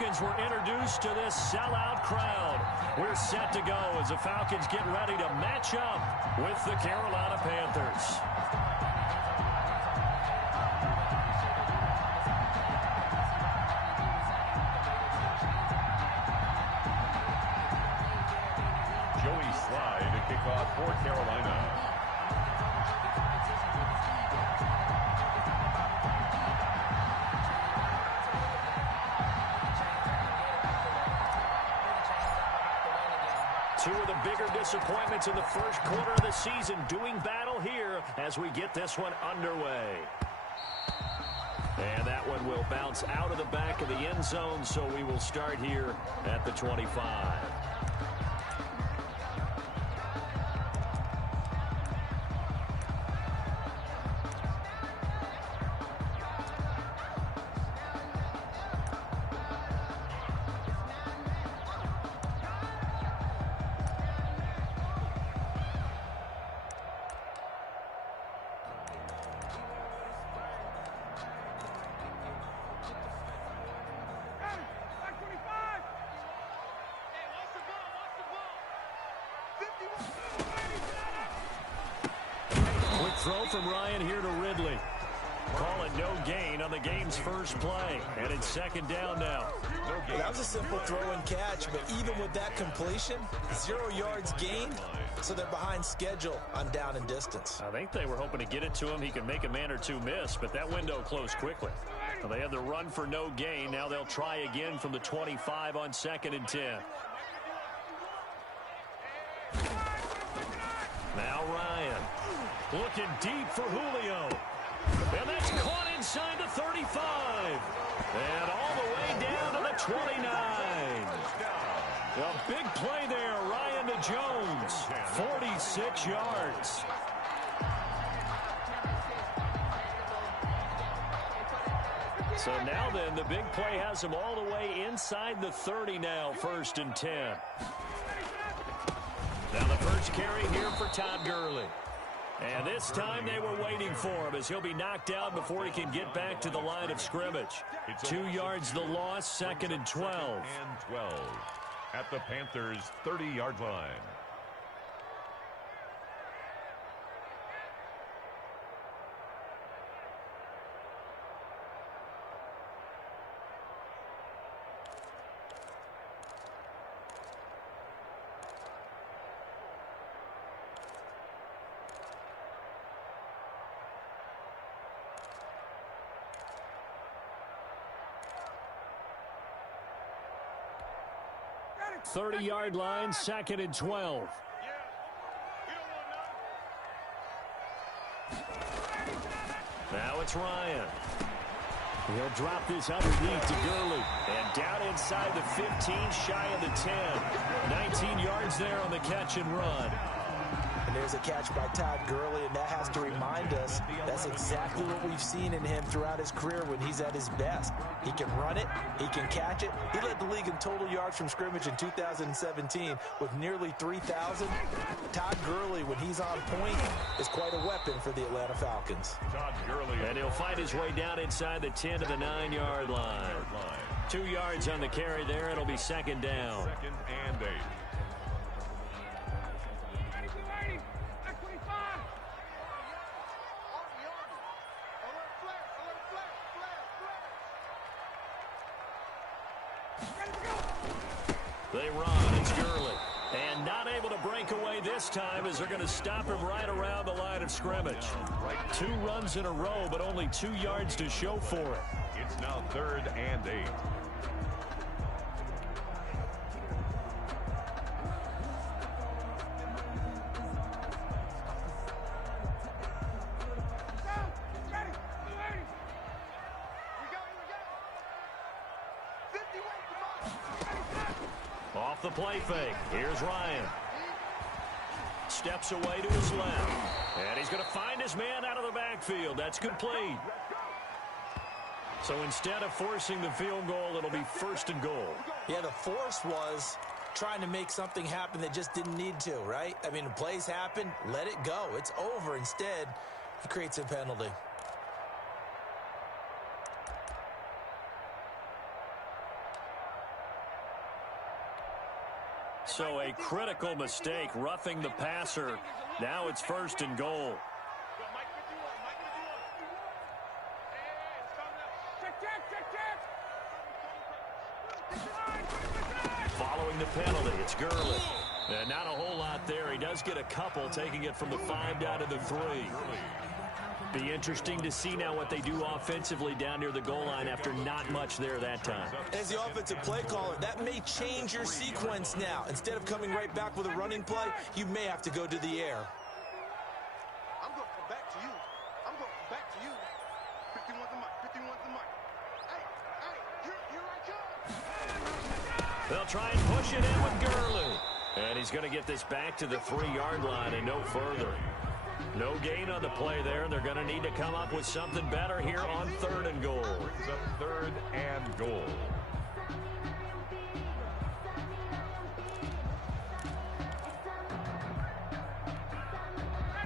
Falcons were introduced to this sellout crowd. We're set to go as the Falcons get ready to match up with the Carolina Panthers. Joey Slye to kick off for Carolina. Two of the bigger disappointments in the first quarter of the season doing battle here as we get this one underway. And that one will bounce out of the back of the end zone, so we will start here at the 25. Quick throw from Ryan here to Ridley. Call it no gain on the game's first play. And it's second down now. That was a simple throw and catch, but even with that completion, 0 yards gained, so they're behind schedule on down and distance. I think they were hoping to get it to him. He could make a man or two miss, but that window closed quickly. Well, they had the run for no gain. Now they'll try again from the 25 on 2nd and 10. Now Ryan looking deep for Julio. And that's caught inside the 35. And all the way down to the 29. A big play there, Ryan to Jones. 46 yards. So now then, the big play has him all the way inside the 30 now, 1st and 10. Now the first carry here for Todd Gurley. And this time they were waiting for him as he'll be knocked out before he can get back to the line of scrimmage. 2 yards the loss, 2nd and 12. And 12 at the Panthers' 30-yard line. Thirty-yard line, 2nd and 12. Now it's Ryan. He'll drop this underneath to Gurley. And down inside the 15, shy of the 10. 19 yards there on the catch and run. And there's a catch by Todd Gurley, and that has to remind us that's exactly what we've seen in him throughout his career when he's at his best. He can run it. He can catch it. He led the league in total yards from scrimmage in 2017 with nearly 3,000. Todd Gurley, when he's on point, is quite a weapon for the Atlanta Falcons. Todd Gurley. And he'll fight his way down inside the 10 to the 9-yard line. 2 yards on the carry there. It'll be 2nd down. 2nd and 8. They run. It's Gurley. And not able to break away this time as they're going to stop him right around the line of scrimmage. 2 runs in a row, but only 2 yards to show for it. It's now 3rd and 8. Off the play fake. Here's Ryan. Steps away to his left. And he's going to find his man out of the backfield. That's complete. So instead of forcing the field goal, it'll be 1st and goal. Yeah, the force was trying to make something happen that just didn't need to, right? I mean, the plays happen, let it go. It's over. Instead, he creates a penalty. So a critical mistake, roughing the passer. Now it's 1st and goal. Following the penalty, it's Gurley. And not a whole lot there. He does get a couple, taking it from the 5 down to the 3. Be interesting to see now what they do offensively down near the goal line after not much there that time. As the offensive play caller, that may change your sequence now. Instead of coming right back with a running play, you may have to go to the air. I'm going back to you. I'm going back to you. 51's the mic. 51's the mic. Hey, here I come. They'll try and push it in with Gurley. And he's going to get this back to the 3-yard line and no further. No gain on the play there. They're going to need to come up with something better here on 3rd and goal. Brings up 3rd and goal.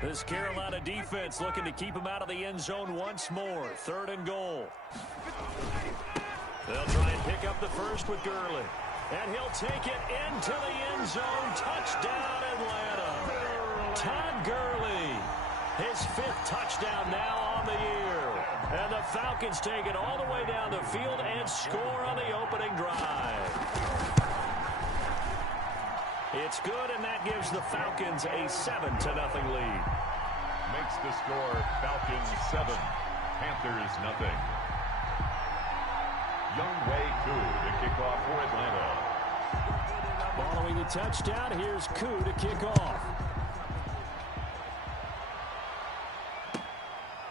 This Carolina defense looking to keep him out of the end zone once more. 3rd and goal. They'll try and pick up the first with Gurley. And he'll take it into the end zone. Touchdown, Atlanta. Todd Gurley. His 5th touchdown now on the year. And the Falcons take it all the way down the field and score on the opening drive. It's good, and that gives the Falcons a 7-0 lead. Makes the score Falcons 7, Panthers 0. Younghoe Koo to kick off for Atlanta. Following the touchdown, here's Koo to kick off.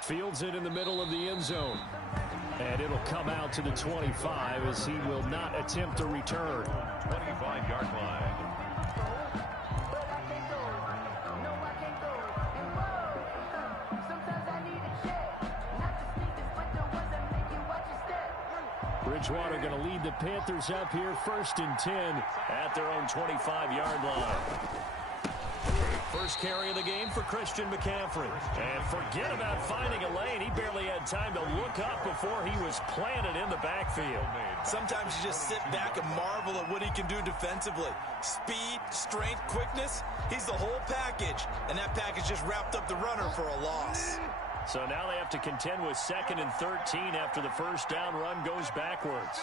Fields it in the middle of the end zone. And it'll come out to the 25 as he will not attempt a return. 25-yard line. Bridgewater going to lead the Panthers up here 1st and 10 at their own 25-yard line. First carry of the game for Christian McCaffrey. And forget about finding a lane. He barely had time to look up before he was planted in the backfield. Sometimes you just sit back and marvel at what he can do defensively. Speed, strength, quickness, he's the whole package. And that package just wrapped up the runner for a loss. So now they have to contend with 2nd and 13 after the first down run goes backwards.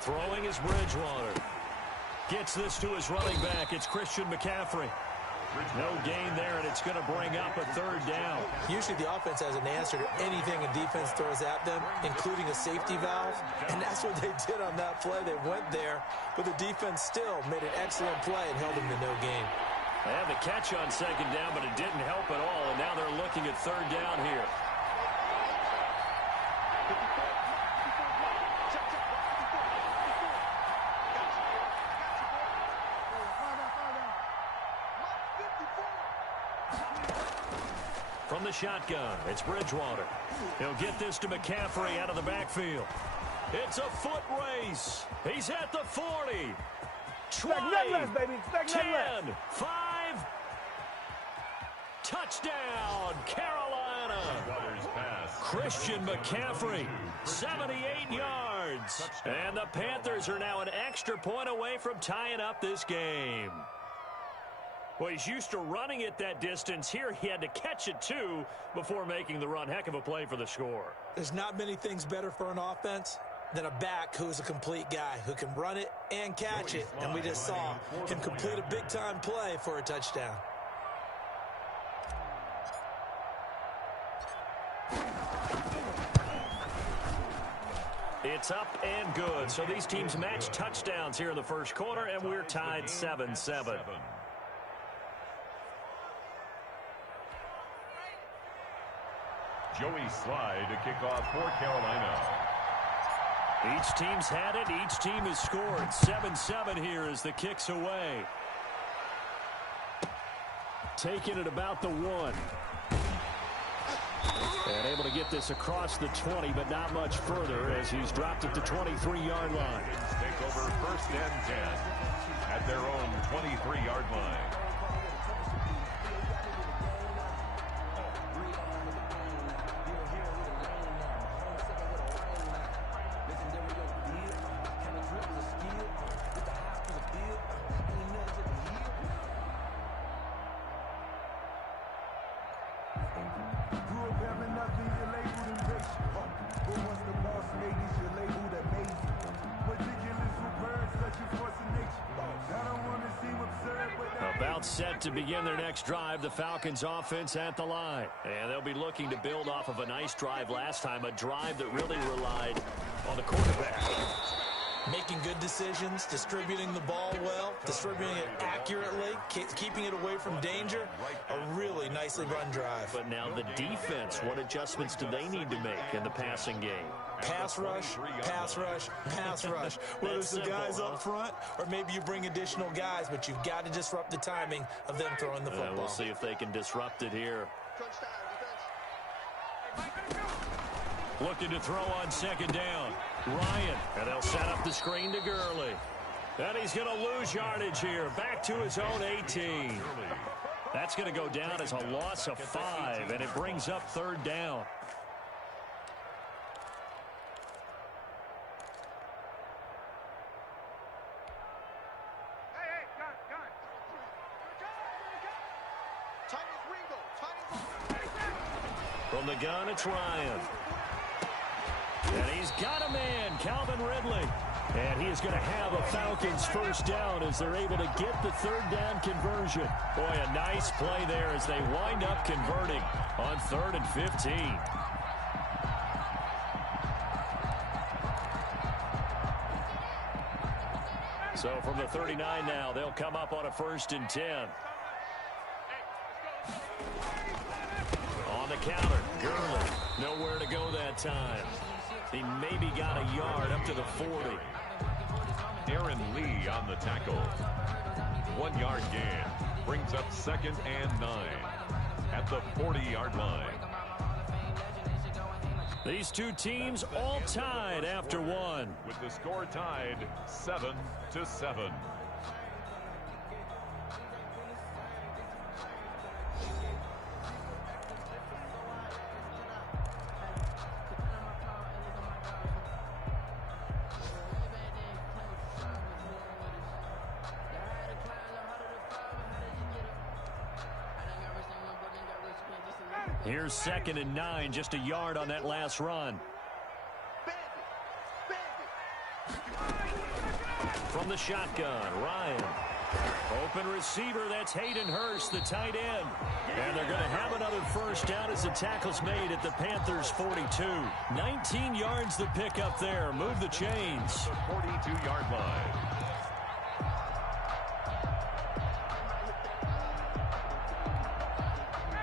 Throwing is Bridgewater. Gets this to his running back. It's Christian McCaffrey. No gain there, and it's going to bring up a 3rd down. Usually the offense has an answer to anything a defense throws at them, including a safety valve. And that's what they did on that play. They went there, but the defense still made an excellent play and held them to no gain. They had the catch on 2nd down, but it didn't help at all, and now they're looking at 3rd down here. From the shotgun, it's Bridgewater. He'll get this to McCaffrey out of the backfield. It's a foot race. He's at the 40. 20, 10, 5. Touchdown, Carolina. Christian McCaffrey, 78 yards. And the Panthers are now an extra point away from tying up this game. Well, he's used to running it that distance. Here he had to catch it, too, before making the run. Heck of a play for the score. There's not many things better for an offense than a back who's a complete guy who can run it and catch it. And we just saw him complete a big-time play for a touchdown. It's up and good. So these teams match touchdowns here in the first quarter, and we're tied 7-7. Joey Slye to kick off for Carolina. Each team's had it. Each team has scored. 7-7 here as the kick's away. Taking it about the 1. And able to get this across the 20, but not much further as he's dropped at the 23-yard line. Take over 1st and 10 at their own 23-yard line. About set to begin their next drive, the Falcons offense at the line. And they'll be looking to build off of a nice drive last time, a drive that really relied on the quarterback. Making good decisions, distributing the ball well, distributing it accurately, keeping it away from danger. A really nicely run drive. But now the defense, what adjustments do they need to make in the passing game? Pass rush, pass rush, pass rush. Whether it's the guys up front or maybe you bring additional guys, but you've got to disrupt the timing of them throwing the football. We'll see if they can disrupt it here. Looking to throw on second down. Ryan, and they'll set up the screen to Gurley. And he's going to lose yardage here. Back to his own 18. That's going to go down as a loss of 5, and it brings up third down. From the gun, it's Ryan. And he's got a man, Calvin Ridley. And he is going to have a Falcons first down as they're able to get the third down conversion. Boy, a nice play there as they wind up converting on 3rd and 15. So from the 39 now, they'll come up on a 1st and 10. On the counter, Gurley. Nowhere to go that time. He maybe got a yard up to the 40. Aaron Lee on the tackle. 1-yard gain. Brings up 2nd and 9 at the 40-yard line. These two teams all tied after one. With the score tied 7-7. Here's 2nd and 9, just a yard on that last run. From the shotgun, Ryan. Open receiver, that's Hayden Hurst, the tight end. And they're going to have another first down as the tackle's made at the Panthers' 42. 19 yards to pick up there. Move the chains. The 42-yard line.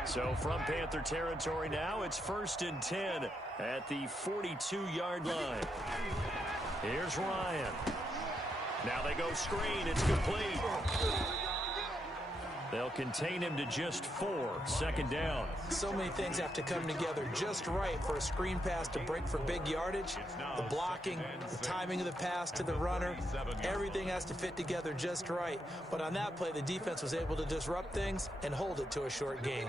So from Panther territory now, it's 1st and 10 at the 42-yard line. Here's Ryan. Now they go screen. It's complete. They'll contain him to just 4. 2nd down. So many things have to come together just right for a screen pass to break for big yardage. The blocking, the timing of the pass to the runner, everything has to fit together just right. But on that play, the defense was able to disrupt things and hold it to a short gain.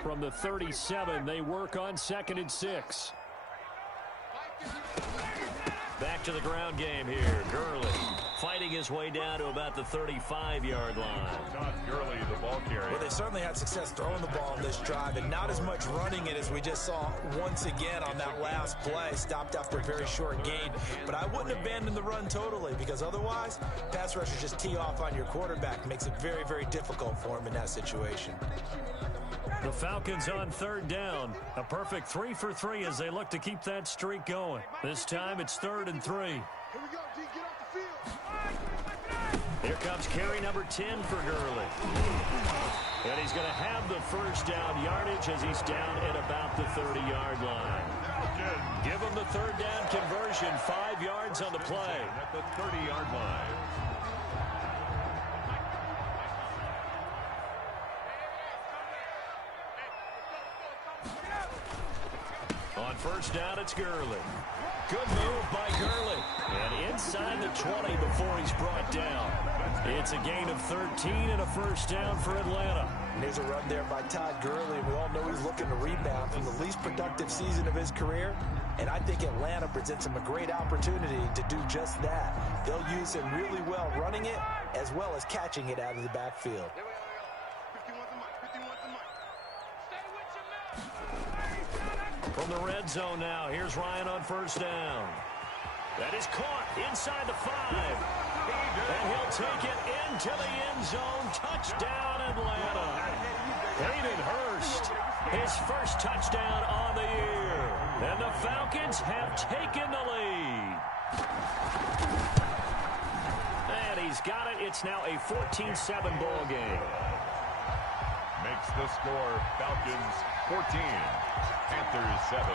From the 37, they work on 2nd and 6. Back to the ground game here. Gurley fighting his way down to about the 35-yard line. Todd Gurley, the ball carrier. Well, they certainly had success throwing the ball on this drive, and not as much running it as we just saw once again on that last play. Stopped after a very short gain. But I wouldn't abandon the run totally, because otherwise, pass rushers just tee off on your quarterback. Makes it very, very difficult for him in that situation. The Falcons on 3rd down. A perfect 3 for 3 as they look to keep that streak going. This time it's 3rd and 3. Here we go, D. Get off the field. Here comes carry number 10 for Gurley. And he's going to have the first down yardage as he's down at about the 30-yard line. Give him the 3rd down conversion. 5 yards on the play. At the 30-yard line. On 1st down, it's Gurley. Good move by Gurley. And inside the 20 before he's brought down. It's a gain of 13 and a first down for Atlanta. And there's a run there by Todd Gurley. We all know he's looking to rebound from the least productive season of his career. And I think Atlanta presents him a great opportunity to do just that. They'll use him really well running it as well as catching it out of the backfield. From the red zone now, here's Ryan on 1st down. That is caught inside the 5. And he'll take it into the end zone. Touchdown, Atlanta. Hayden Hurst, his first touchdown on the year. And the Falcons have taken the lead. And he's got it. It's now a 14-7 ball game. Makes the score Falcons 14, Panthers 7.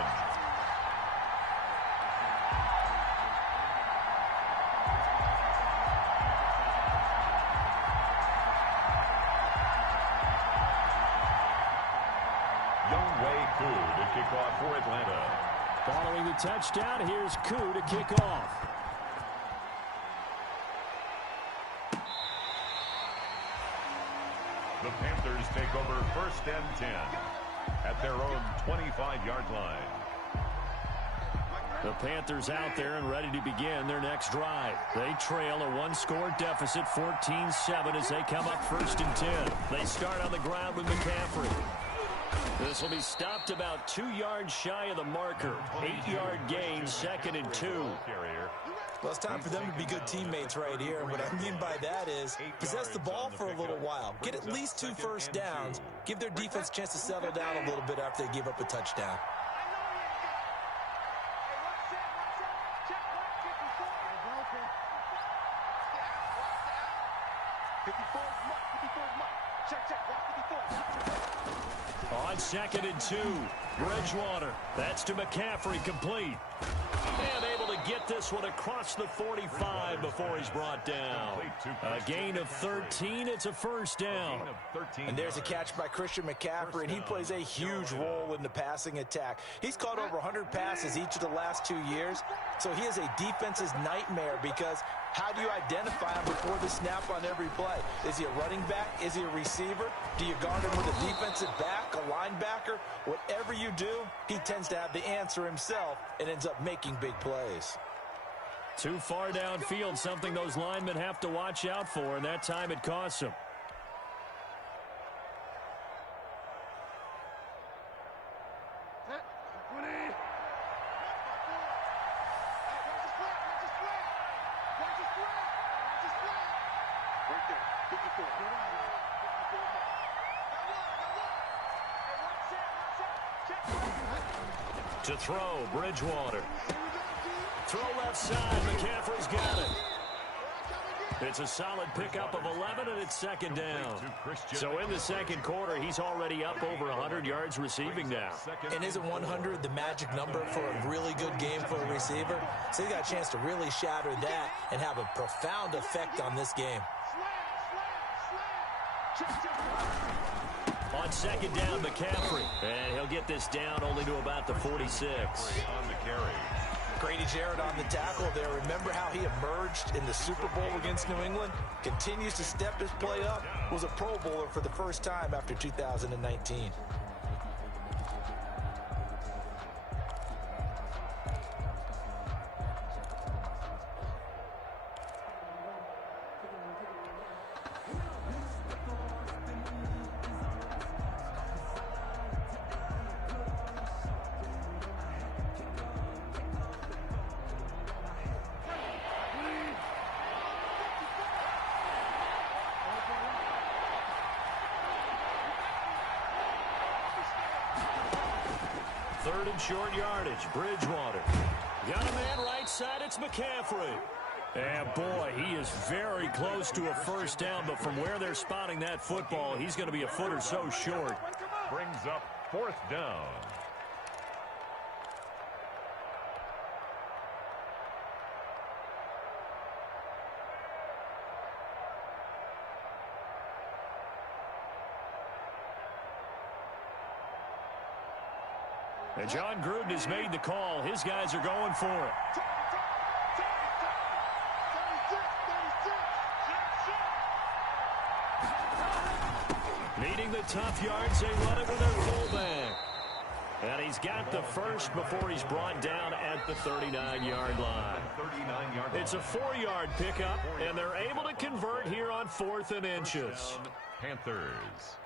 To kick off for Atlanta. Following the touchdown, here's Koo to kick off. The Panthers take over 1st and 10 at their own 25-yard line. The Panthers out there and ready to begin their next drive. They trail a one-score deficit, 14-7, as they come up 1st and 10. They start on the ground with McCaffrey. This will be stopped about 2 yards shy of the marker. 8-yard gain, 2nd and 2. Well, it's time for them to be good teammates right here. And what I mean by that is possess the ball for a little while. Get at least 2 first downs. Give their defense a chance to settle down a little bit after they give up a touchdown. On 2nd and 2, Bridgewater. That's to McCaffrey, complete. And able to get this one across the 45 before he's brought down. A gain of 13. It's a first down. And there's a catch by Christian McCaffrey, and he plays a huge role in the passing attack. He's caught over 100 passes each of the last 2 years, so he is a defense's nightmare because how do you identify him before the snap on every play? Is he a running back? Is he a receiver? Do you guard him with a defensive back, a linebacker? Whatever you do, he tends to have the answer himself and ends up making big plays. Too far downfield, something those linemen have to watch out for, and that time it costs them. To throw, Bridgewater. Throw left side, McCaffrey's got it. It's a solid pickup of 11, and it's 2nd down. So in the 2nd quarter, he's already up over 100 yards receiving now. And isn't 100 the magic number for a really good game for a receiver? So he's got a chance to really shatter that and have a profound effect on this game. On 2nd down, McCaffrey. And he'll get this down only to about the 46. On the carry. Grady Jarrett on the tackle there. Remember how he emerged in the Super Bowl against New England? Continues to step his play up. Was a Pro Bowler for the first time after 2019. Third and short yardage, Bridgewater. Got a man right side, it's McCaffrey. And boy, he is very close to a first down, but from where they're spotting that football, he's going to be a foot or so short. Brings up 4th down. And John Gruden has made the call. His guys are going for it. Needing the tough yards, they run it with their fullback. And he's got the first before he's brought down at the 39-yard line. It's a 4-yard pickup, and they're able to convert here on 4th and inches. Panthers.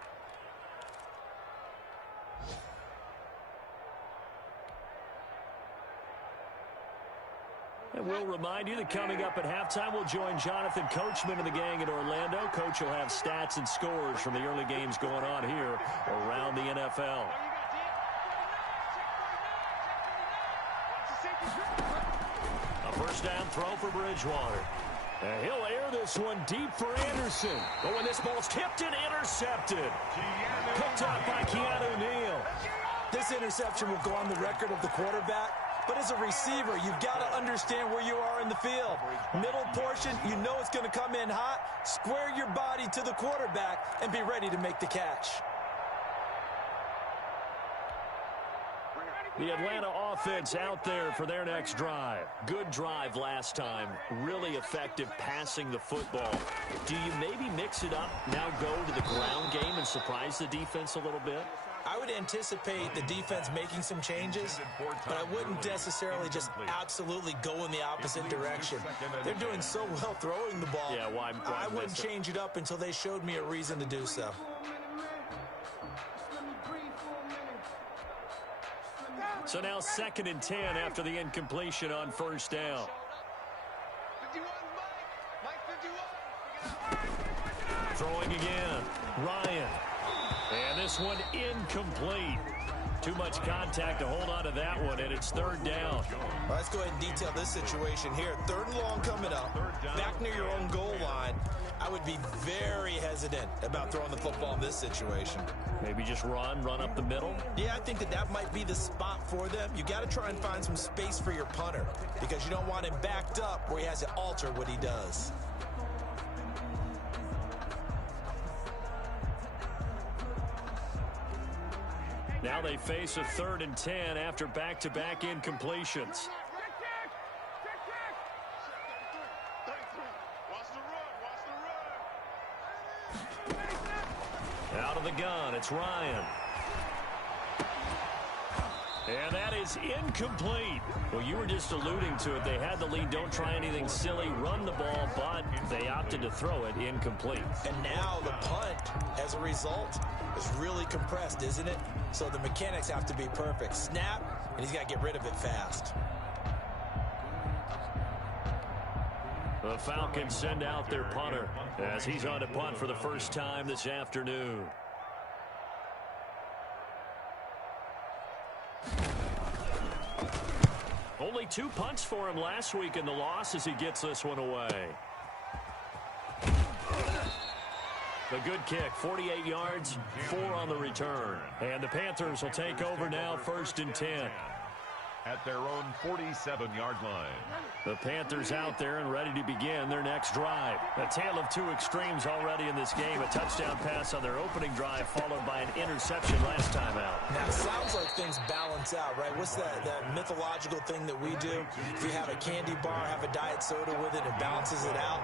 And we'll remind you that coming up at halftime, we'll join Jonathan Coachman and the gang in Orlando. Coach will have stats and scores from the early games going on here around the NFL. A first down throw for Bridgewater. And he'll air this one deep for Anderson. Oh, and this ball's tipped and intercepted. Picked up by Keanu Neal. This interception will go on the record of the quarterback. But as a receiver, you've got to understand where you are in the field. Middle portion, you know it's going to come in hot. Square your body to the quarterback and be ready to make the catch. The Atlanta offense out there for their next drive. Good drive last time. Really effective passing the football. Do you maybe mix it up, now go to the ground game and surprise the defense a little bit? I would anticipate the defense making some changes, but I wouldn't necessarily just absolutely go in the opposite direction. They're doing so well throwing the ball. Yeah, why I wouldn't change it up until they showed me a reason to do so. So now 2nd and 10 after the incompletion on first down. 51, Mike 51. Throwing again. Ryan. And this one incomplete. Too much contact to hold on to that one, and it's 3rd down. Well, let's go ahead and detail this situation here. 3rd and long coming up. Back near your own goal line. I would be very hesitant about throwing the football in this situation. Maybe just run up the middle? Yeah, I think that might be the spot for them. You got to try and find some space for your punter because you don't want him backed up where he has to alter what he does. Now they face a 3rd and 10 after back-to-back incompletions. Out of the gun, it's Ryan. And that is incomplete. Well, you were just alluding to it. They had the lead. Don't try anything silly. Run the ball, but they opted to throw it incomplete. And now the punt, as a result, is really compressed, isn't it? So the mechanics have to be perfect. Snap, and he's got to get rid of it fast. The Falcons send out their punter as he's on to punt for the first time this afternoon. Only 2 punts for him last week in the loss as he gets this one away. The good kick, 48 yards, 4 on the return. And the Panthers will take over now, 1st and 10. At their own 47-yard line. The Panthers out there and ready to begin their next drive. A tale of 2 extremes already in this game. A touchdown pass on their opening drive followed by an interception last time out. Now, it sounds like things balance out, right? What's that mythological thing that we do? If you have a candy bar, have a diet soda with it, it balances it out.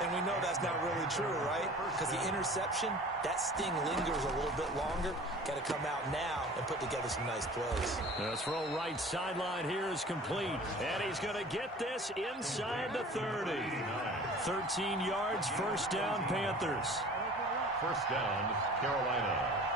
And we know that's not really true, right? Because the interception, that sting lingers a little bit longer. Got to come out now and put together some nice plays. The throw right sideline here is complete. And he's going to get this inside the 30. 13 yards, first down, Panthers. First down, Carolina.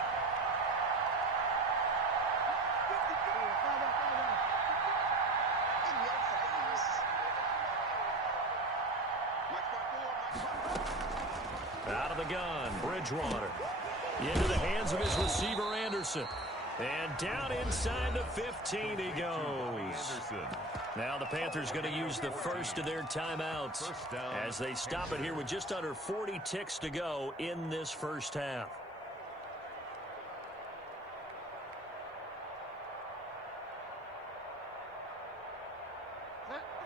Out of the gun, Bridgewater. Into the hands of his receiver, Anderson. And down inside the 15 he goes. Now the Panthers going to use the first of their timeouts as they stop it here with just under 40 ticks to go in this first half.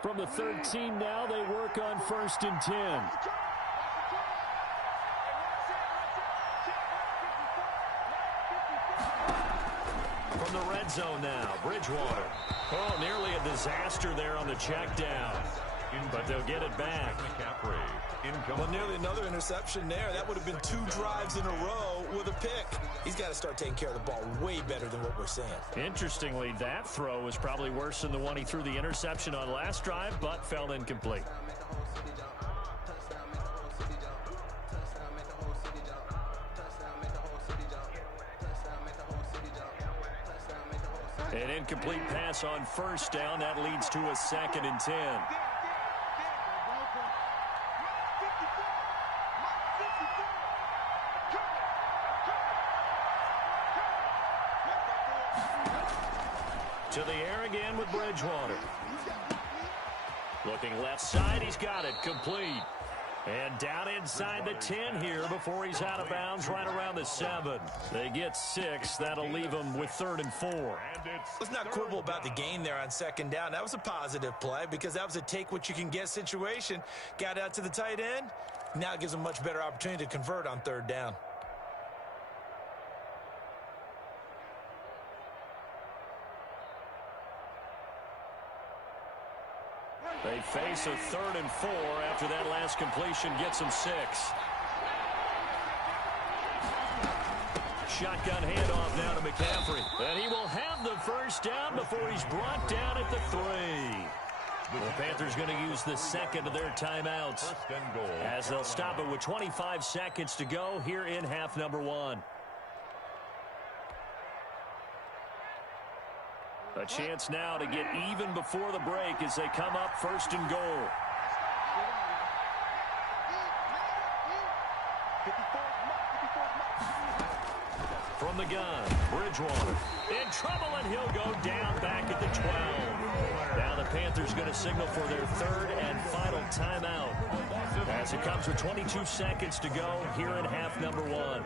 From the 13 now, they work on 1st and 10. From the red zone now, Bridgewater. Oh, nearly a disaster there on the check down. But they'll get it back. Well, nearly another interception there. That would have been 2 drives in a row with a pick. He's got to start taking care of the ball way better than what we're seeing. Interestingly, that throw was probably worse than the one he threw the interception on last drive, but fell incomplete. An incomplete pass on first down. That leads to a 2nd and 10. To the air again with Bridgewater. Looking left side, he's got it, complete. And down inside the 10 here before he's out of bounds right around the 7. They get 6. That'll leave them with 3rd and 4. Let's not quibble about the gain there on 2nd down. That was a positive play because that was a take-what-you-can-get situation. Got out to the tight end. Now it gives them much better opportunity to convert on 3rd down. They face a 3rd and 4 after that last completion gets them 6. Shotgun handoff now to McCaffrey. And he will have the first down before he's brought down at the 3. The Panthers going to use the 2nd of their timeouts as they'll stop it with 25 seconds to go here in half number 1. A chance now to get even before the break as they come up 1st and goal. From the gun, Bridgewater in trouble, and he'll go down back at the 12. Now the Panthers going to signal for their 3rd and final timeout as it comes with 22 seconds to go here in half number 1.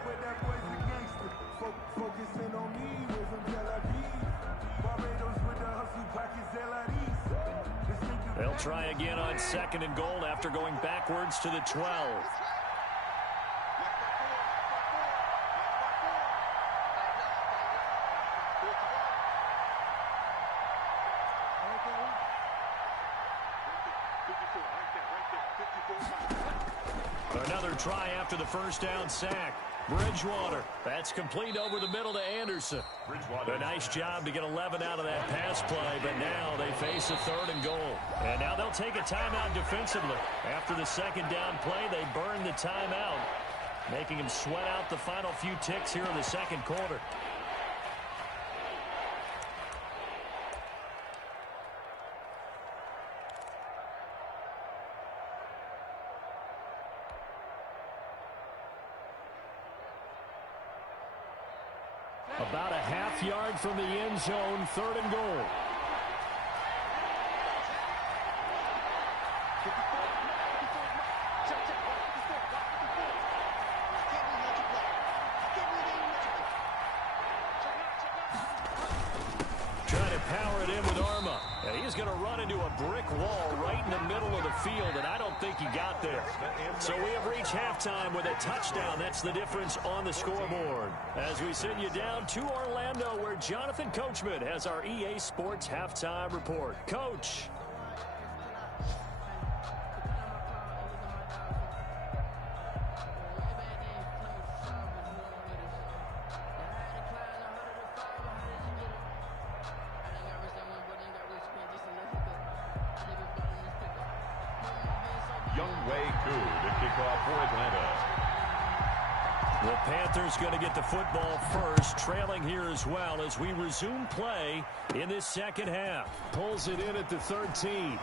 They'll try again on 2nd and goal after going backwards to the 12. Another try after the first down sack. Bridgewater. That's complete over the middle to Anderson. A nice job to get 11 out of that pass play, but now they face a 3rd and goal. And now they'll take a timeout defensively. After the 2nd down play, they burn the timeout, making them sweat out the final few ticks here in the 2nd quarter. About a half yard from the end zone, 3rd and goal. Trying to power it in with Arma. And he's going to run into a brick wall right in the middle of the field, and I don't think he got there. So we have reached halftime with a touchdown. That's the difference on the scoreboard. As we send you down to Orlando, where Jonathan Coachman has our EA Sports halftime report. Coach. The Panthers going to get the football first, trailing here as well as we resume play in this 2nd half. Pulls it in at the 13.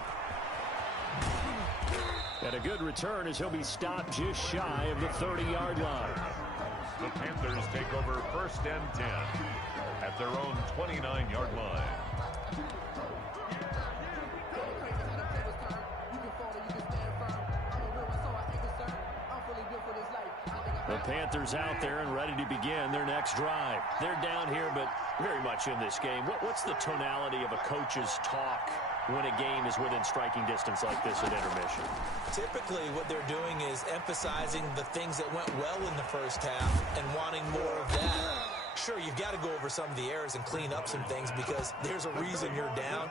And a good return as he'll be stopped just shy of the 30-yard line. The Panthers take over 1st and 10 at their own 29-yard line. The Panthers out there and ready to begin their next drive. They're down here, but very much in this game. What's the tonality of a coach's talk when a game is within striking distance like this at intermission? Typically, what they're doing is emphasizing the things that went well in the first half and wanting more of that. Sure, you've got to go over some of the errors and clean up some things because there's a reason you're down.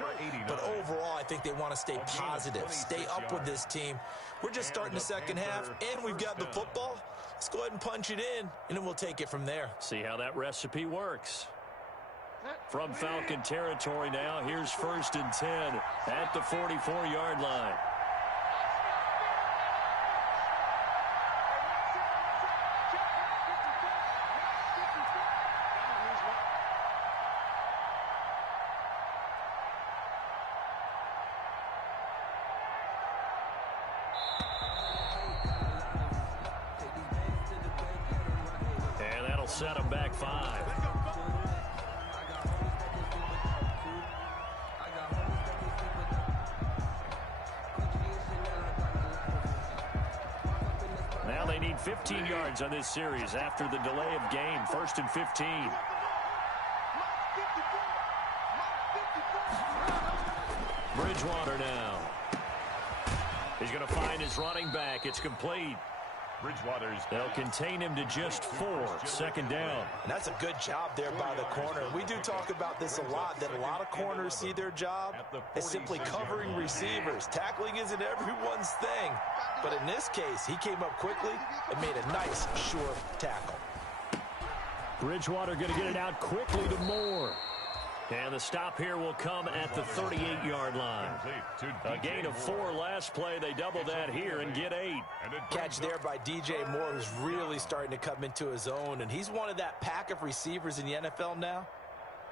But overall, I think they want to stay positive, stay up with this team. We're just starting the 2nd half, and we've got the football. Let's go ahead and punch it in, and then we'll take it from there. See how that recipe works. From Falcon territory now, here's 1st and 10 at the 44-yard line. set them back 5. Now they need 15 yards on this series after the delay of game. 1st and 15. Bridgewater now. He's going to find his running back. It's complete. They'll contain him to just 4. 2nd down. And that's a good job there by the corner. We do talk about this a lot, that a lot of corners see their job as simply covering receivers. Tackling isn't everyone's thing. But in this case, he came up quickly and made a nice, sure tackle. Bridgewater going to get it out quickly to Moore. And the stop here will come at the 38-yard line. A gain of 4 last play. They double that here and get 8. Catch there by DJ Moore, who's really starting to come into his own. And he's one of that pack of receivers in the NFL now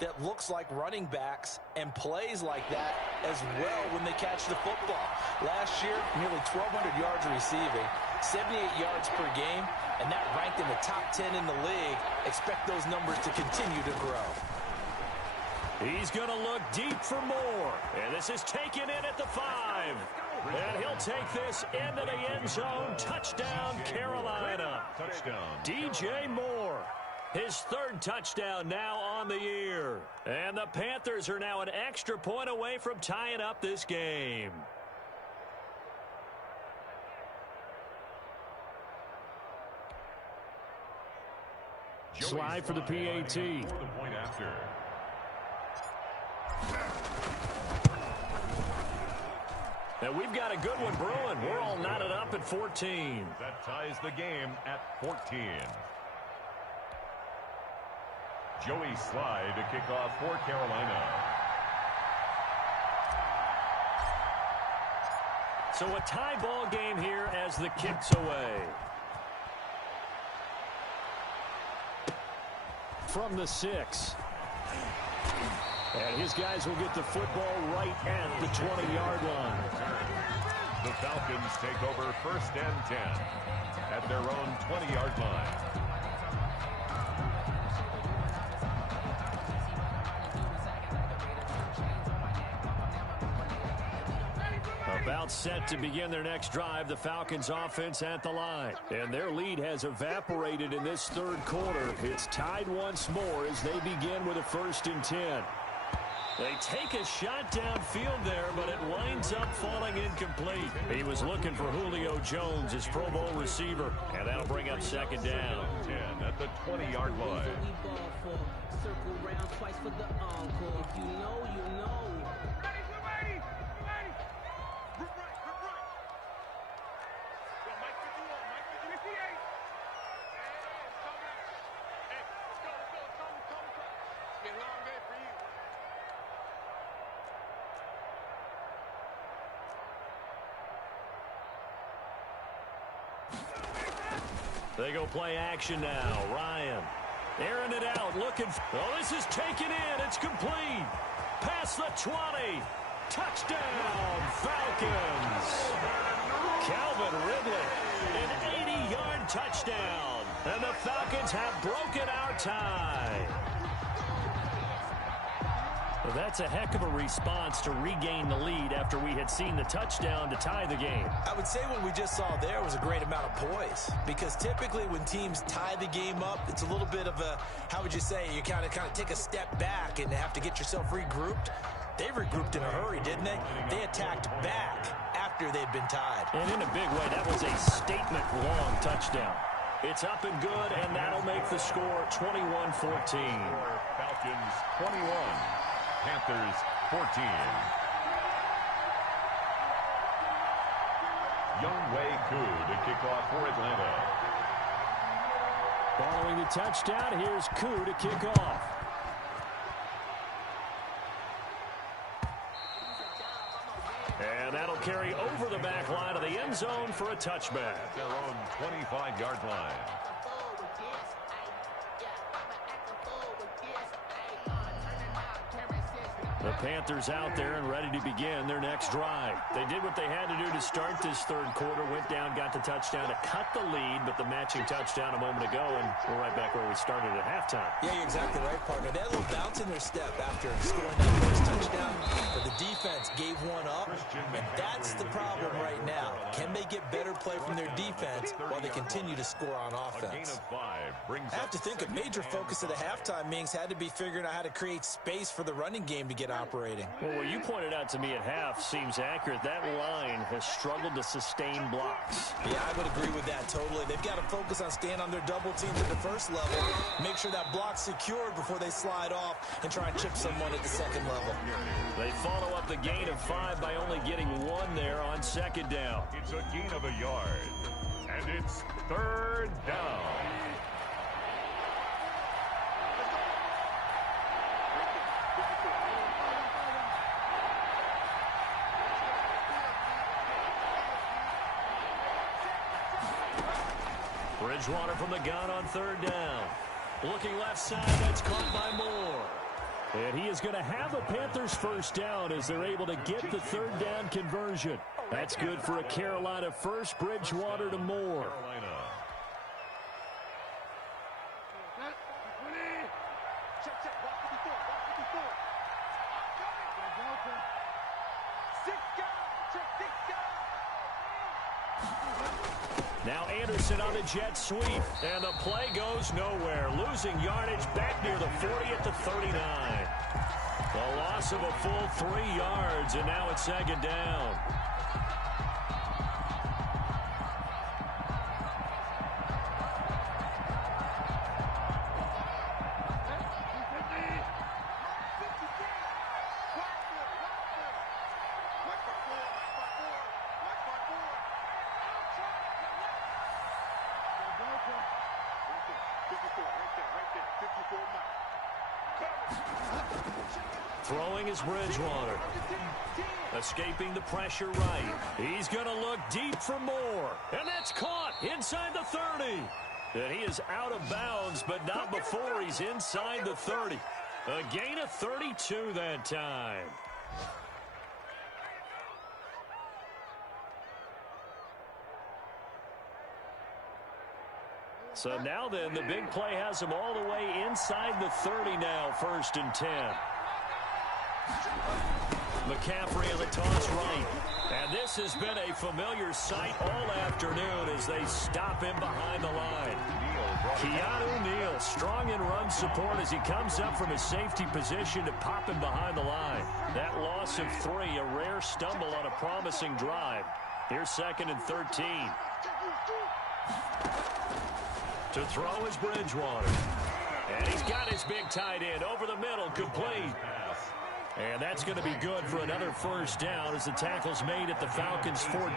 that looks like running backs and plays like that as well when they catch the football. Last year, nearly 1,200 yards receiving, 78 yards per game, and that ranked in the top 10 in the league. Expect those numbers to continue to grow. He's going to look deep for Moore. And this is taken in at the 5. And he'll take this into the end zone. Touchdown, Carolina. DJ Moore. His 3rd touchdown now on the year. And the Panthers are now an extra point away from tying up this game. Slide for the PAT. And we've got a good one brewing. We're all knotted up at 14. That ties the game at 14. Joey Slye to kick off for Carolina. So a tie ball game here as the kick's away. From the 6. And his guys will get the football right at the 20-yard line. The Falcons take over 1st and 10 at their own 20-yard line. About set to begin their next drive, the Falcons offense at the line. And their lead has evaporated in this 3rd quarter. It's tied once more as they begin with a 1st and 10. They take a shot downfield there, but it winds up falling incomplete. He was looking for Julio Jones, his Pro Bowl receiver, and that'll bring up 2nd down. 10 at the 20-yard line. Circle round twice for the encore. If you know, you know. They go play action now. Ryan airing it out, looking. Oh, this is taken in. It's complete. Past the 20. Touchdown, Falcons. Calvin Ridley, an 80-yard touchdown. And the Falcons have broken our tie. Well, that's a heck of a response to regain the lead after we had seen the touchdown to tie the game. I would say what we just saw there was a great amount of poise, because typically when teams tie the game up, it's a little bit of a, how would you say, you kind of take a step back and have to get yourself regrouped. They regrouped in a hurry, didn't they? They attacked back after they'd been tied. And in a big way, that was a statement-long touchdown. It's up and good, and that'll make the score 21-14. Falcons 21. Panthers 14. Younghoe Koo to kick off for Atlanta. Following the touchdown, here's Koo to kick off. And that'll carry over the back line of the end zone for a touchback. At their own 25-yard line. The Panthers out there and ready to begin their next drive. They did what they had to do to start this third quarter. Went down, got the touchdown to cut the lead, but the matching touchdown a moment ago, and we're right back where we started at halftime. Yeah, you're exactly right, partner. They had a little bounce in their step after scoring that first touchdown, but the defense gave one up, and that's the problem right now. Can they get better play from their defense while they continue to score on offense? I have to think a major focus of the halftime meetings had to be figuring out how to create space for the running game to get operating. Well, what you pointed out to me at half seems accurate. That line has struggled to sustain blocks. Yeah, I would agree with that totally. They've got to focus on staying on their double teams at the first level, make sure that block's secured before they slide off and try and chip someone at the second level. They follow up the gain of 5 by only getting 1 there on second down. It's a gain of a yard, and it's third down. Bridgewater from the gun on third down. Looking left side, that's caught by Moore. And he is going to have a Panthers first down as they're able to get the third down conversion. That's good for a Carolina first. Bridgewater to Moore. Now Anderson on the jet sweep, and the play goes nowhere. Losing yardage back near the 40 at the 39. The loss of a full 3 yards, and now it's second down. Throwing is Bridgewater. Escaping the pressure right. He's going to look deep for Moore. And that's caught inside the 30. And he is out of bounds, but not before he's inside the 30. A gain of 32 that time. So now then, the big play has him all the way inside the 30 now, 1st and 10. McCaffrey on the toss right. And this has been a familiar sight all afternoon as they stop him behind the line. Keanu Neal, strong in run support as he comes up from his safety position to pop him behind the line. That loss of 3, a rare stumble on a promising drive. Here's 2nd and 13. To throw is Bridgewater. And he's got his big tight end over the middle, complete. And that's going to be good for another first down as the tackle's made at the Falcons' 14.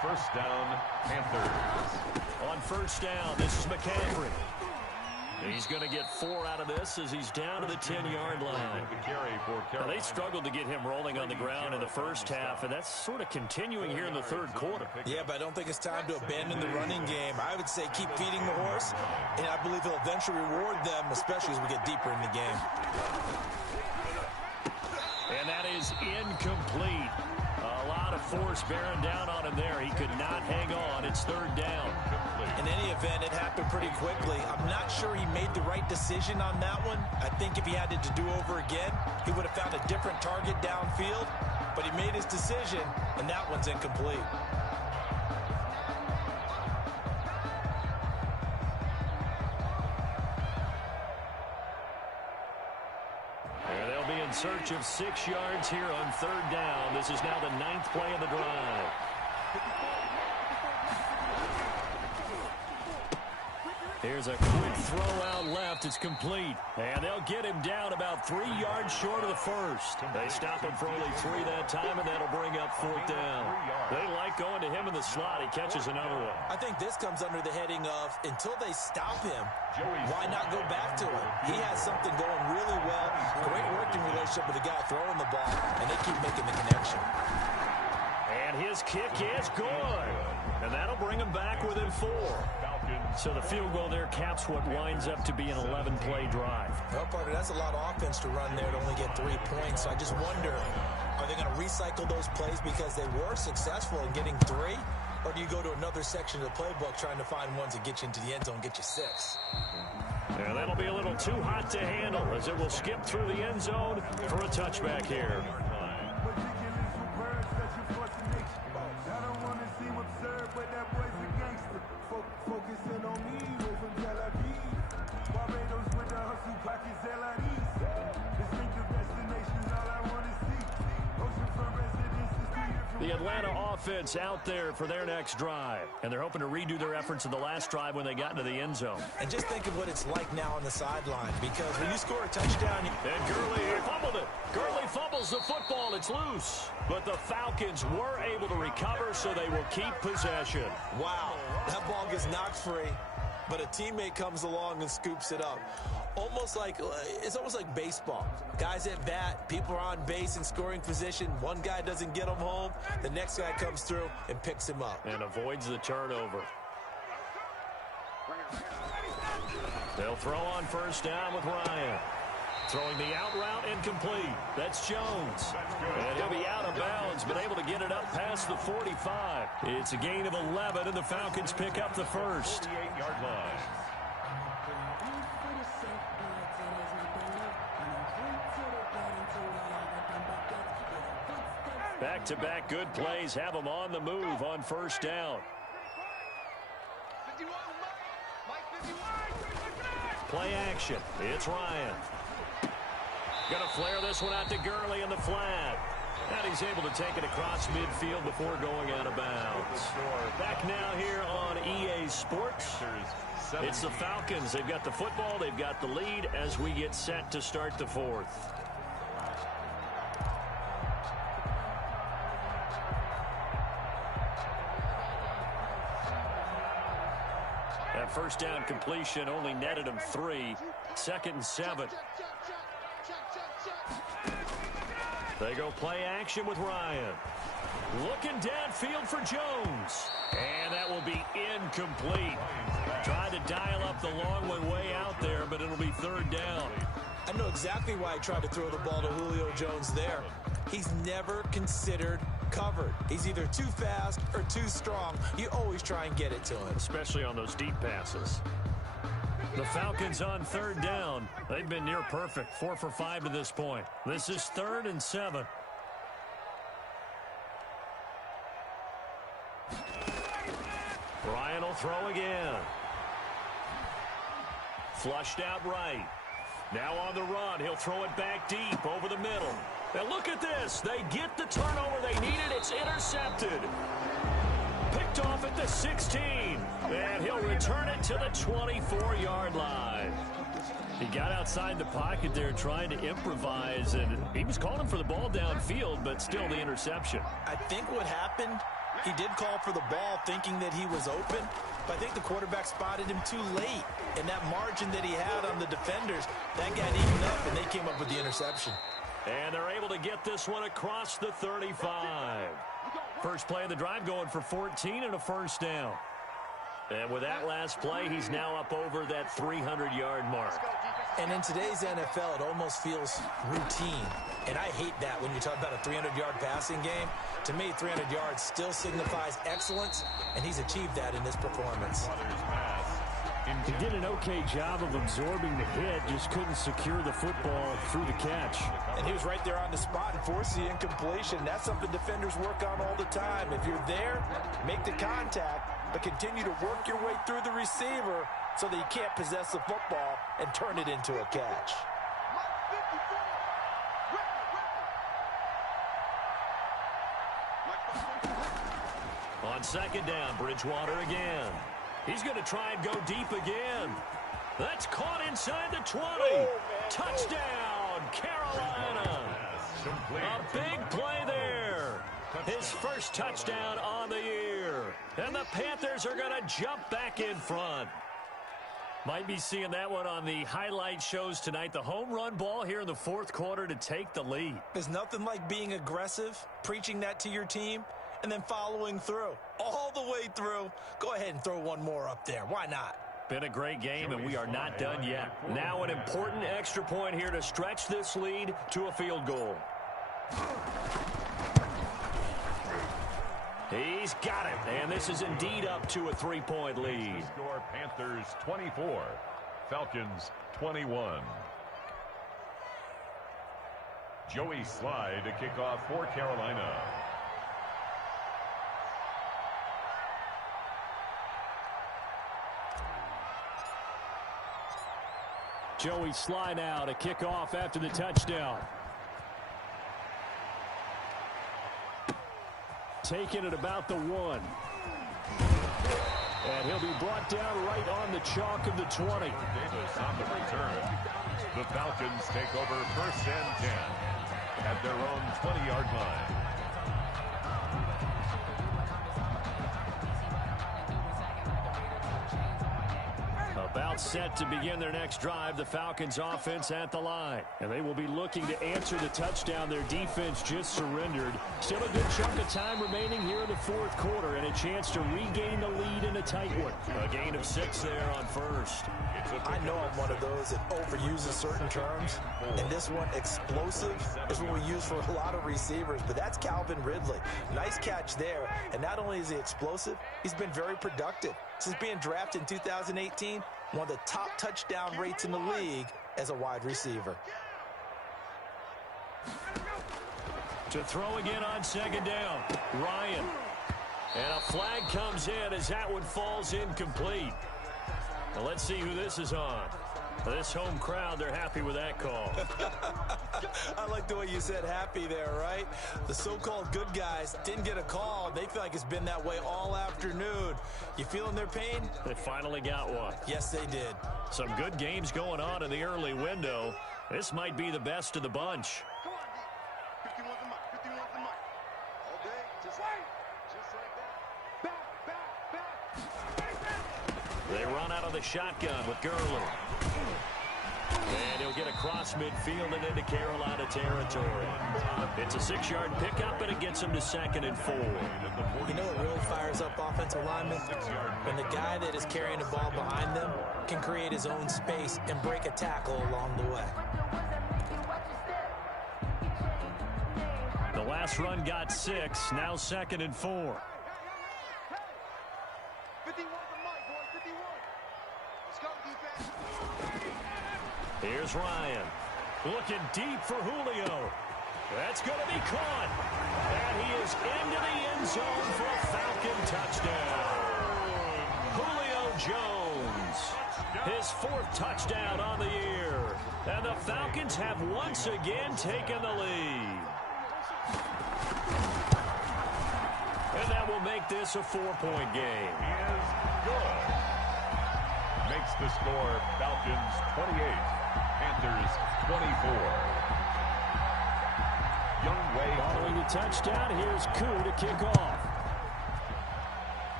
First down, Panthers. On first down, this is McCaffrey. He's going to get 4 out of this as he's down to the 10-yard line. Now, they struggled to get him rolling on the ground in the first half, and that's sort of continuing here in the third quarter. Yeah, but I don't think it's time to abandon the running game. I would say keep feeding the horse, and I believe he'll eventually reward them, especially as we get deeper in the game. And that is incomplete. A lot of force bearing down on him there. He could not hang on. It's third down. In any event, it happened pretty quickly. I'm not sure he made the right decision on that one. I think if he had it to do over again, he would have found a different target downfield. But he made his decision, and that one's incomplete. In search of 6 yards here on third down. This is now the 9th play of the drive. Here's a quick throw out left. It's complete. And they'll get him down about 3 yards short of the first. They stop him for only 3 that time, and that'll bring up 4th down. They like going to him in the slot. He catches another one. I think this comes under the heading of until they stop him, why not go back to him? He has something going really well. Great working relationship with the guy throwing the ball, and they keep making the connection. And his kick is good. And that'll bring him back within 4. So the field goal there caps what winds up to be an 11-play drive. Well, partner, that's a lot of offense to run there to only get 3 points. So I just wonder, are they going to recycle those plays because they were successful in getting 3? Or do you go to another section of the playbook trying to find ones that get you into the end zone and get you 6? And that'll be a little too hot to handle as it will skip through the end zone for a touchback here. The Atlanta offense out there for their next drive. And they're hoping to redo their efforts in the last drive when they got into the end zone. And just think of what it's like now on the sideline, because when you score a touchdown... And Gurley fumbled it. Gurley fumbles the football. It's loose. But the Falcons were able to recover, so they will keep possession. Wow, that ball gets knocked free, but a teammate comes along and scoops it up. It's almost like baseball. Guys at bat, people are on base in scoring position. One guy doesn't get him home. The next guy comes through and picks him up. And avoids the turnover. They'll throw on first down with Ryan. Throwing the out route incomplete. That's Jones. And he'll be out of bounds, but able to get it up past the 45. It's a gain of 11, and the Falcons pick up the first. 48-yard line. Back-to-back good plays have them on the move on first down. Play action. It's Ryan. Going to flare this one out to Gurley in the flat. And he's able to take it across midfield before going out of bounds. Back now here on EA Sports. It's the Falcons. They've got the football. They've got the lead as we get set to start the fourth. That first down completion only netted him 3. 2nd and 7. They go play action with Ryan. Looking downfield for Jones. And that will be incomplete. Tried to dial up the long way out there, but it'll be 3rd down. I know exactly why I tried to throw the ball to Julio Jones there. He's never considered covered. He's either too fast or too strong. You always try and get it to him. Especially on those deep passes. The Falcons on 3rd down. They've been near perfect. 4 for 5 to this point. This is 3rd and 7. Ryan will throw again. Flushed out right. Now on the run. He'll throw it back deep over the middle. And look at this. They get the turnover they needed. It's intercepted. Picked off at the 16. And he'll return it to the 24-yard line. He got outside the pocket there trying to improvise, and he was calling for the ball downfield, but still the interception. I think what happened, he did call for the ball thinking that he was open, but I think the quarterback spotted him too late. And that margin that he had on the defenders, that got eaten up, and they came up with the interception. And they're able to get this one across the 35. First play of the drive going for 14 and a first down. And with that last play, he's now up over that 300-yard mark. And in today's NFL, it almost feels routine. And I hate that when you talk about a 300-yard passing game. To me, 300 yards still signifies excellence, and he's achieved that in this performance. He did an okay job of absorbing the hit, just couldn't secure the football through the catch. And he was right there on the spot and forced the incompletion. That's something defenders work on all the time. If you're there, make the contact, but continue to work your way through the receiver so that you can't possess the football and turn it into a catch. On 2nd down, Bridgewater again. He's going to try and go deep again. That's caught inside the 20. Touchdown, Carolina. A big play there. His first touchdown on the year. And the Panthers are going to jump back in front. Might be seeing that one on the highlight shows tonight. The home run ball here in the 4th quarter to take the lead. There's nothing like being aggressive, preaching that to your team, and then following through. All the way through. Go ahead and throw one more up there. Why not? Been a great game, and we are not done yet. Now an important extra point here to stretch this lead to a field goal. He's got it, and this is indeed up to a 3-point lead. Score Panthers 24, Falcons 21. Joey Slye to kick off for Carolina. Joey Slye now to kick off after the touchdown. Taking it about the 1. And he'll be brought down right on the chalk of the 20. Davis on the return. The Falcons take over 1st and 10 at their own 20-yard line. About set to begin their next drive, the Falcons offense at the line. And they will be looking to answer the touchdown their defense just surrendered. Still a good chunk of time remaining here in the 4th quarter and a chance to regain the lead in a tight one. A gain of 6 there on first. I know I'm one of those that overuses certain terms. And this one, explosive, is what we use for a lot of receivers. But that's Calvin Ridley. Nice catch there. And not only is he explosive, he's been very productive. Since being drafted in 2018, one of the top touchdown rates in the league as a wide receiver. To throw again on 2nd down, Ryan. And a flag comes in as that one falls incomplete. Now let's see who this is on. This home crowd, they're happy with that call. I like the way you said happy there, right? The so-called good guys didn't get a call. They feel like it's been that way all afternoon. You feeling their pain? They finally got one. Yes, they did. Some good games going on in the early window. This might be the best of the bunch. Come on, D. 51's the mic. 51's the mic. All day, just like that. Back. They run out of the shotgun with Gurley. And he'll get across midfield and into Carolina territory. It's a 6-yard pickup, and it gets him to 2nd and 4. You know what really fires up offensive linemen? When the guy that is carrying the ball behind them can create his own space and break a tackle along the way. The last run got 6, now 2nd and 4. 51's the mic, boy. 51. Let's go, defense. Here's Ryan. Looking deep for Julio. That's going to be caught. And he is into the end zone for a Falcon touchdown. Julio Jones. His 4th touchdown on the year. And the Falcons have once again taken the lead. And that will make this a 4-point game. He is good. Makes the score Falcons 28, Panthers 24. Youngway Following the touchdown, here's Koo to kick off.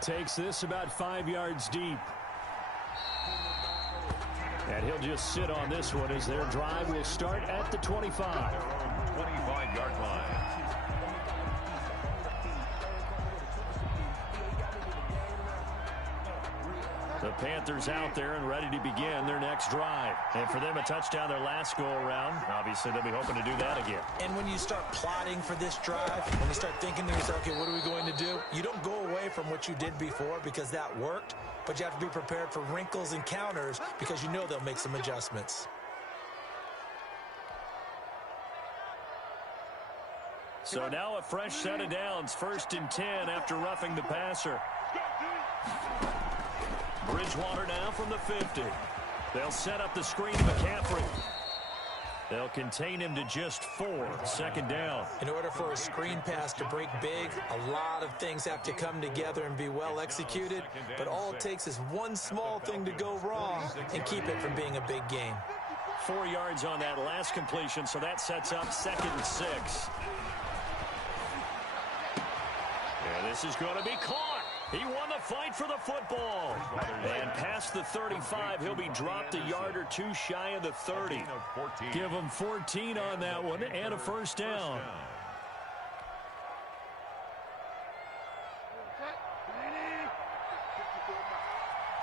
Takes this about 5 yards deep. And he'll just sit on this one as their drive will start at the 25. 25-yard line. The Panthers out there and ready to begin their next drive. And for them, a touchdown their last go-around. Obviously, they'll be hoping to do that again. And when you start plotting for this drive, when you start thinking to yourself, okay, what are we going to do? You don't go away from what you did before because that worked, but you have to be prepared for wrinkles and counters because you know they'll make some adjustments. So now a fresh set of downs, 1st and 10 after roughing the passer. Bridgewater now from the 50. They'll set up the screen to McCaffrey. They'll contain him to just 4. 2nd down. In order for a screen pass to break big, a lot of things have to come together and be well executed. But all it takes is one small thing to go wrong and keep it from being a big game. 4 yards on that last completion, so that sets up 2nd and 6. And this is going to be caught. He won the fight for the football. And past the 35, he'll be dropped a yard or 2 shy of the 30. Give him 14 on that one and a 1st down.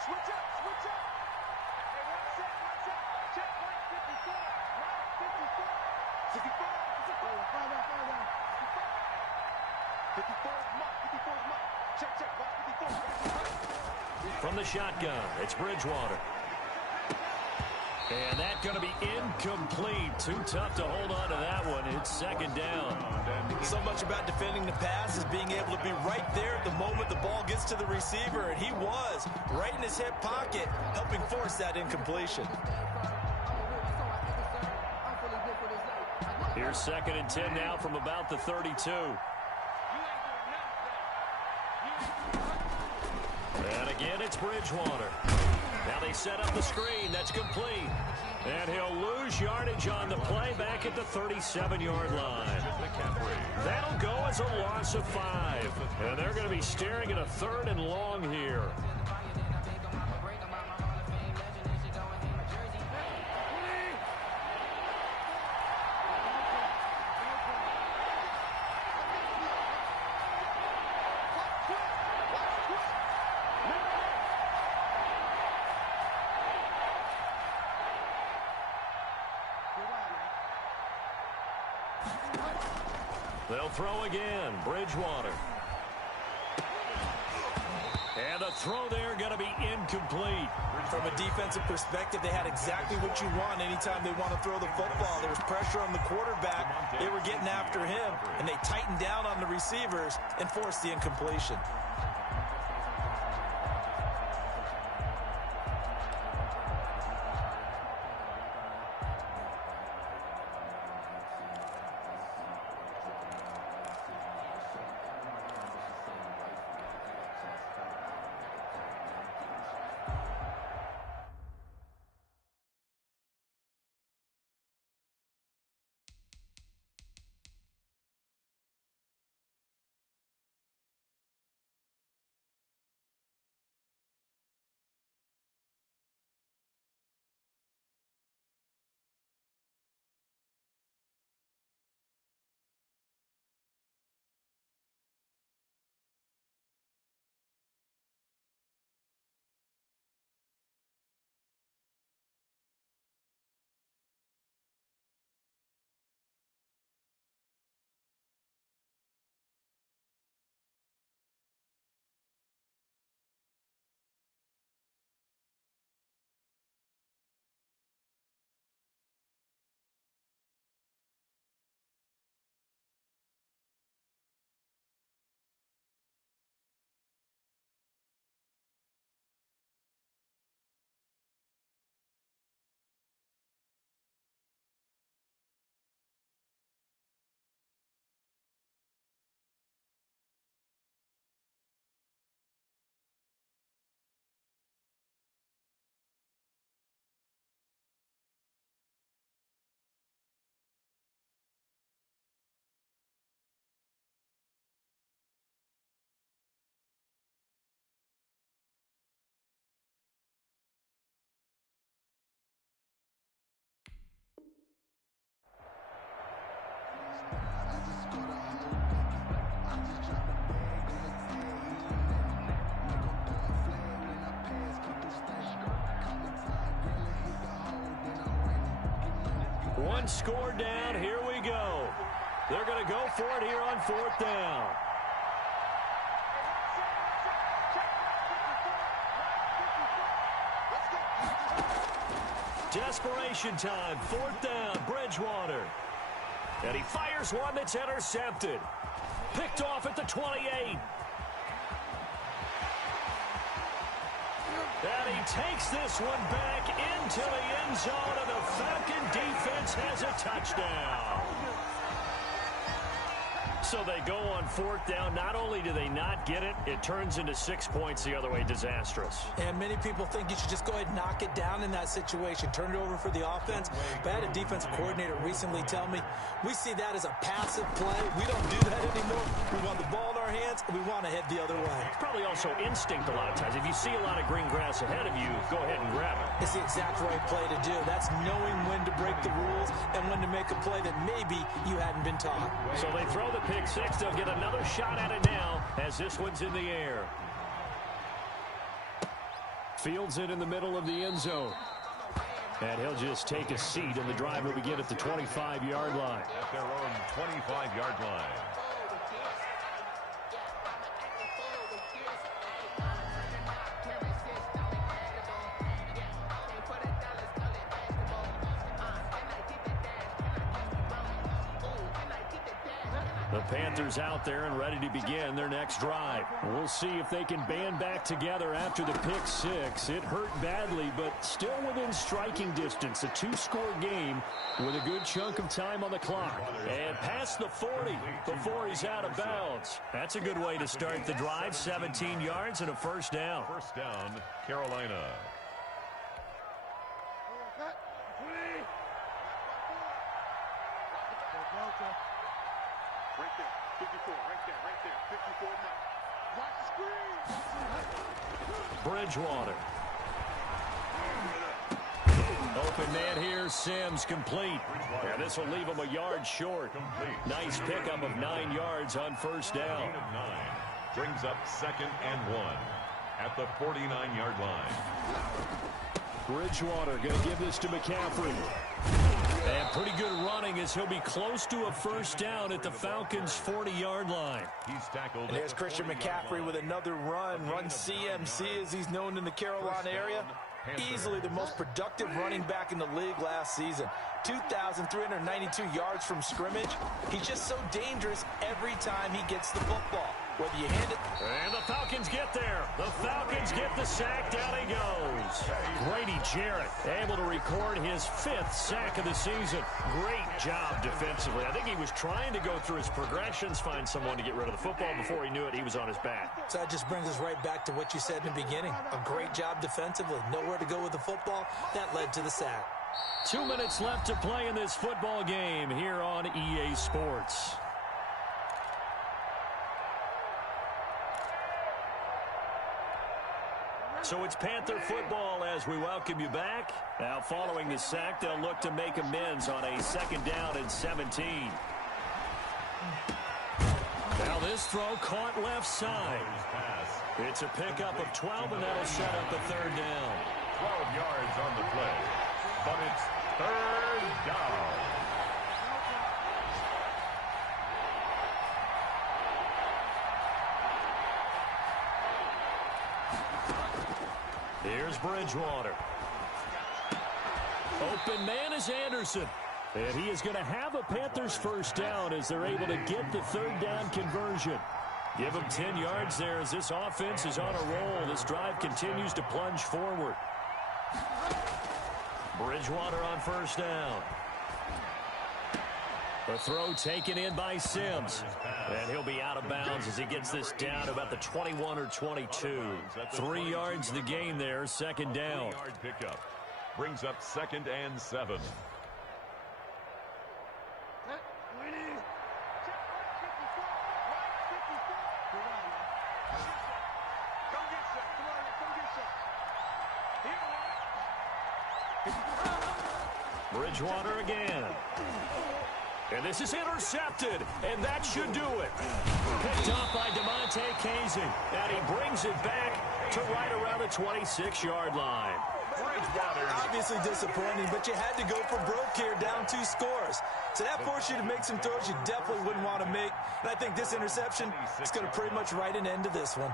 Switch up, switch up. Hey, one set. Check, Mike, 54. Mike, 54. 54. 54 is Mike. 54 is Mike. Check. Watch 54. From the shotgun, it's Bridgewater. And that's going to be incomplete. Too tough to hold on to that one. It's second down. So much about defending the pass is being able to be right there at the moment the ball gets to the receiver, and he was right in his hip pocket, helping force that incompletion. Here's second and 10 now from about the 32. And again, it's Bridgewater. Now they set up the screen. That's complete. And he'll lose yardage on the play back at the 37-yard line. That'll go as a loss of 5. And they're going to be staring at a 3rd and long here. They'll throw again. Bridgewater. And the throw there going to be incomplete. From a defensive perspective, they had exactly what you want anytime they want to throw the football. There was pressure on the quarterback. They were getting after him, and they tightened down on the receivers and forced the incompletion. One score down. Here we go. They're going to go for it here on 4th down. Desperation time. 4th down. Bridgewater. And he fires one that's intercepted. Picked off at the 28. And he takes this one back into the end zone, and the Falcon defense has a touchdown. So they go on 4th down. Not only do they not get it, it turns into 6 points the other way. Disastrous. And many people think you should just go ahead and knock it down in that situation. Turn it over for the offense. But I had a defensive coordinator recently tell me, we see that as a passive play. We don't do that anymore. We want the ball in our hands, and we want to head the other way. It's probably also instinct a lot of times. If you see a lot of green grass ahead of you, go ahead and grab it. It's the exact right play to do. That's knowing when to break the rules and when to make a play that maybe you hadn't been taught. So they throw the pick six. They'll get another shot at it now as this one's in the air. Fields it in the middle of the end zone. And he'll just take a seat, and the drive will begin at the 25-yard line. At their own 25-yard line. The Panthers out there and ready to begin their next drive. We'll see if they can band back together after the pick six. It hurt badly, but still within striking distance. A two-score game with a good chunk of time on the clock. And past the 40 before he's out of bounds. That's a good way to start the drive. 17 yards and a first down. First down, Carolina. Right there, 54, right there, 54 now. Watch the screen. Bridgewater. Open man here, Sims complete. Yeah, this will leave him a yard short. Nice pickup of 9 yards on first down. 8 of 9 brings up 2nd and 1 at the 49-yard line. Bridgewater going to give this to McCaffrey. And pretty good running as he'll be close to a first down at the Falcons' 40-yard line. He's tackled. And there's Christian McCaffrey with another run CMC as he's known in the Carolina area. Easily the most productive running back in the league last season. 2,392 yards from scrimmage. He's just so dangerous every time he gets the football. Whether you hand it... And the Falcons get there. The Falcons get the sack. Down he goes. Grady Jarrett able to record his 5th sack of the season. Great job defensively. I think he was trying to go through his progressions, find someone to get rid of the football. Before he knew it, he was on his back. So that just brings us right back to what you said in the beginning. A great job defensively. Nowhere to go with the football. That led to the sack. 2 minutes left to play in this football game here on EA Sports. So it's Panther football as we welcome you back. Now following the sack, they'll look to make amends on a 2nd down and 17. Now this throw caught left side. It's a pickup of 12, and that'll set up a 3rd down. 12 yards on the play, but it's 3rd down. Here's Bridgewater. Open man is Anderson. And he is going to have a Panthers first down as they're able to get the 3rd down conversion. Give him 10 yards there as this offense is on a roll. This drive continues to plunge forward. Bridgewater on first down. The throw taken in by Sims. And he'll be out of bounds as he gets this down to about the 21 or 22. 3 yards the gain there, 2nd down. 3-yard pickup brings up 2nd and 7. Bridgewater again. And this is intercepted, and that should do it. Picked up by DeMonte Casey, and he brings it back to right around the 26-yard line. Obviously disappointing, but you had to go for broke here, down 2 scores. So that forced you to make some throws you definitely wouldn't want to make. And I think this interception is going to pretty much write an end to this one.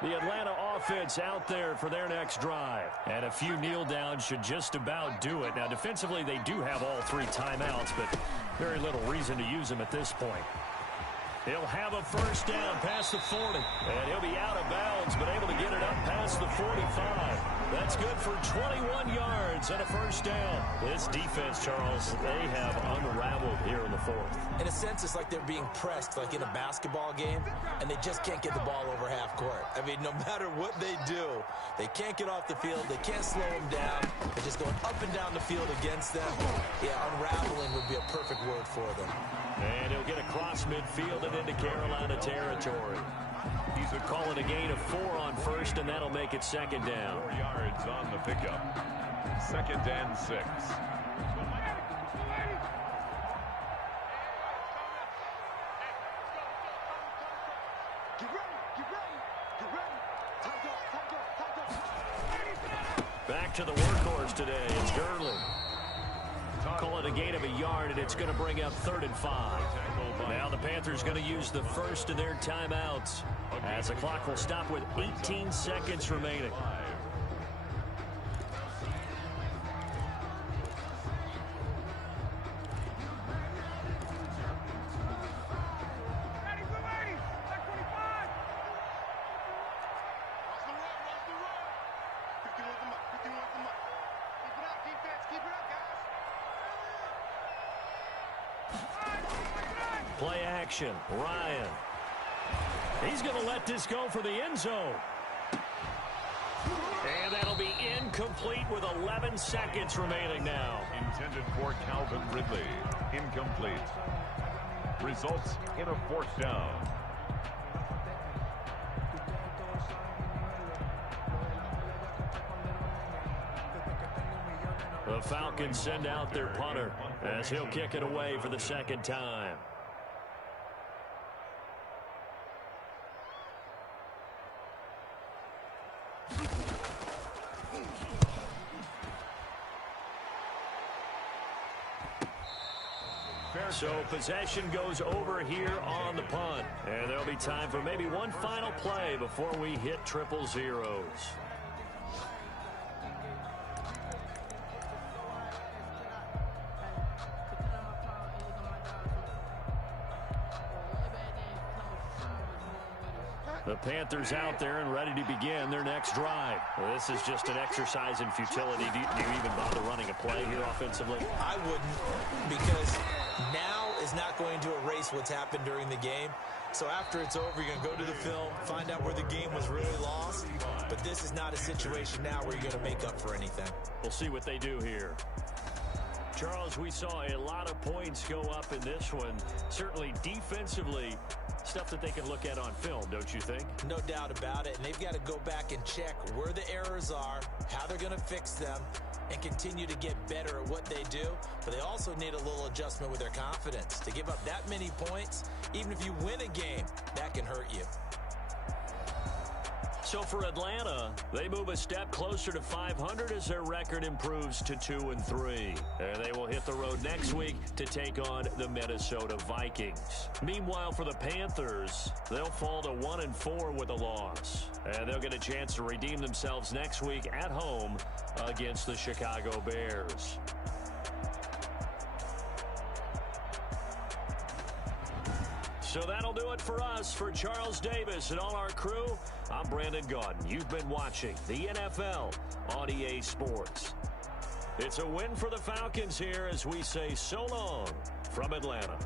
The Atlanta offense out there for their next drive. And a few kneel downs should just about do it. Now, defensively, they do have all 3 timeouts, but very little reason to use them at this point. He'll have a first down past the 40. And he'll be out of bounds, but able to get it up past the 45. That's good for 21 yards and a first down. This defense, Charles, they have unraveled here in the 4th. In a sense, it's like they're being pressed like in a basketball game, and they just can't get the ball over half court. I mean, no matter what they do, they can't get off the field. They can't slow them down. They're just going up and down the field against them. Yeah, unraveling would be a perfect word for them. And he'll get across midfield and into Carolina territory. He's going to call it a gain of 4 on first, and that'll make it 2nd down. 4 yards on the pickup. 2nd and 6. Get ready, get ready. You ready? Time go, time go, time go. Back to the workhorse today. It's Gurley. Call it a gain of a yard, and it's going to bring up 3rd and 5. Now the Panthers going to use the first of their timeouts as the clock will stop with 18 seconds remaining. Play action. Ryan. He's going to let this go for the end zone. And that'll be incomplete with 11 seconds remaining now. Intended for Calvin Ridley. Incomplete. Results in a 4th down. The Falcons send out their punter as he'll kick it away for the 2nd time. So possession goes over here on the punt. And there'll be time for maybe one final play before we hit 000. The Panthers out there and ready to begin their next drive. Well, this is just an exercise in futility. Do you even bother running a play here offensively? I wouldn't, because now is not going to erase what's happened during the game. So after it's over, you're going to go to the film, find out where the game was really lost. But this is not a situation now where you're going to make up for anything. We'll see what they do here. Charles, we saw a lot of points go up in this one. Certainly defensively, stuff that they can look at on film, don't you think? No doubt about it. And they've got to go back and check where the errors are, how they're going to fix them, and continue to get better at what they do. But they also need a little adjustment with their confidence. To give up that many points, even if you win a game, that can hurt you. So for Atlanta, they move a step closer to 500 as their record improves to 2-3. And they will hit the road next week to take on the Minnesota Vikings. Meanwhile, for the Panthers, they'll fall to 1-4 with a loss. And they'll get a chance to redeem themselves next week at home against the Chicago Bears. So that'll do it for us. For Charles Davis and all our crew, I'm Brandon Gaudin. You've been watching the NFL on EA Sports. It's a win for the Falcons here as we say so long from Atlanta.